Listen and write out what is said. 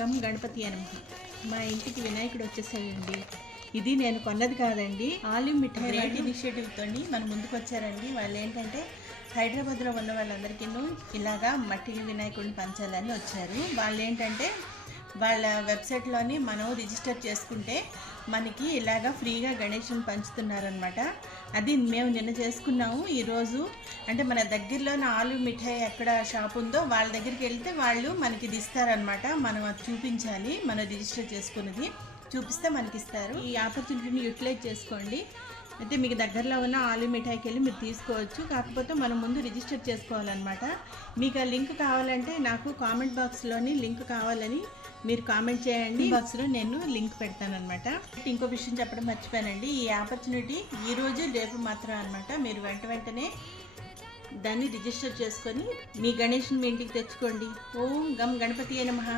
గం గణపతి అని. మా ఇంటికి వినాయకుడు వచ్చేసాడండి. ఇది నేను కొన్నది కాదండి. ఆలివ్ మిఠాయి ఇనిషియేటివ్ తోని మన ముందుకు వచ్చారండి. వాళ్ళు ఏంటంటే హైదరాబాద్లో ఉన్న వాళ్ళందరికీ ఇలాగా మట్టి వినాయకుడిని పంచాలని వచ్చారు. వాళ్ళు ఏంటంటే వాళ్ళ వెబ్సైట్లోని మనం రిజిస్టర్ చేసుకుంటే మనకి ఇలాగా ఫ్రీగా గణేషుని పంచుతున్నారనమాట అది మేము నిన్న చేసుకున్నాము. ఈరోజు అంటే మన దగ్గరలోని ఆలు మిఠాయి ఎక్కడ షాప్ ఉందో వాళ్ళ దగ్గరికి వెళ్తే వాళ్ళు మనకి ఇది ఇస్తారనమాట మనం అది చూపించాలి. మనం రిజిస్టర్ చేసుకున్నది చూపిస్తే మనకి ఇస్తారు ఈ ఆపర్చునిటీని యూటిలైజ్ చేసుకోండి. అయితే మీకు దగ్గరలో ఉన్న ఆలు మిఠాయికి వెళ్ళి మీరు తీసుకోవచ్చు. కాకపోతే మనం ముందు రిజిస్టర్ చేసుకోవాలన్నమాట. మీకు ఆ లింక్ కావాలంటే నాకు కామెంట్ బాక్స్లోని లింక్ కావాలని మీరు కామెంట్ చేయండి. బాక్స్లో నేను లింక్ పెడతానమాట ఇంకో విషయం చెప్పడం మర్చిపోయానండి. ఈ ఆపర్చునిటీ ఈ రోజు రేపు మాత్రం అన్నమాట. మీరు వెంట వెంటనే దాన్ని రిజిస్టర్ చేసుకొని మీ గణేష్ని మీ ఇంటికి తెచ్చుకోండి. ఓం గం గణపతి అయిన మహా